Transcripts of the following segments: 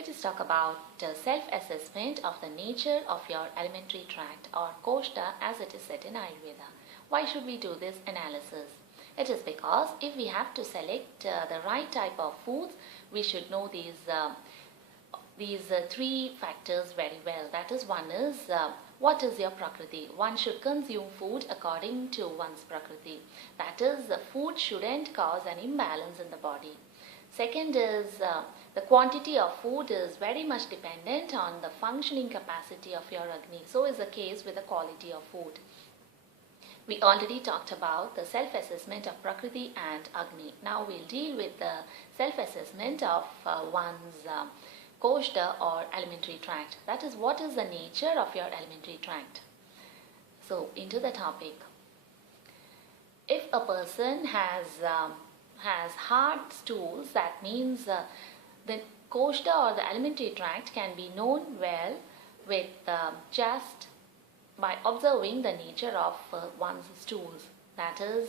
Let us talk about self-assessment of the nature of your alimentary tract, or Koshta as it is said in Ayurveda. Why should we do this analysis? It is because if we have to select the right type of foods, we should know these three factors very well. That is, one is what is your prakriti? One should consume food according to one's prakriti. That is, the food shouldn't cause an imbalance in the body. Second is the quantity of food is very much dependent on the functioning capacity of your Agni. So is the case with the quality of food. We already talked about the self-assessment of Prakriti and Agni. Now we'll deal with the self-assessment of one's Koshta or alimentary tract. That is, what is the nature of your alimentary tract? So into the topic. If a person has hard stools, that means the Koshta or the alimentary tract can be known well with just by observing the nature of one's stools. That is,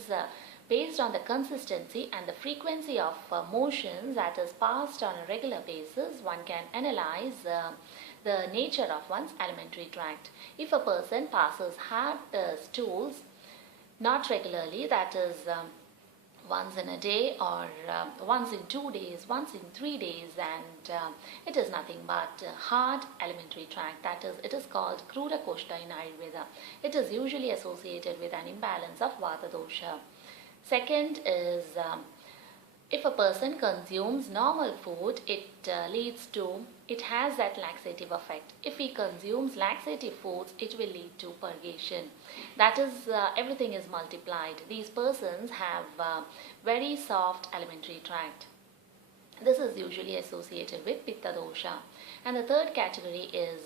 based on the consistency and the frequency of motions that is passed on a regular basis, one can analyze the nature of one's alimentary tract. If a person passes hard stools not regularly, that is once in a day or once in 2 days, once in 3 days, and it is nothing but hard alimentary tract. That is, it is called Kruda Koshta in Ayurveda. It is usually associated with an imbalance of Vata dosha. Second is if a person consumes normal food, it has that laxative effect. If he consumes laxative foods, it will lead to purgation. That is, everything is multiplied. These persons have very soft alimentary tract. This is usually associated with Pitta dosha. And the third category is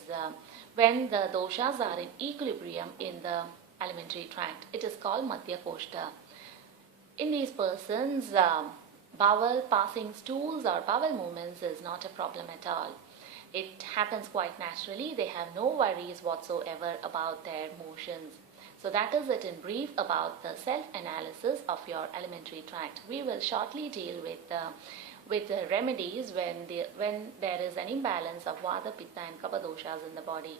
when the doshas are in equilibrium in the alimentary tract. It is called Madhya Koshta. In these persons, bowel passing stools or bowel movements is not a problem at all. It happens quite naturally. They have no worries whatsoever about their motions. So that is it in brief about the self-analysis of your alimentary tract. We will shortly deal with the remedies when there is an imbalance of Vata, Pitta and Kapha doshas in the body.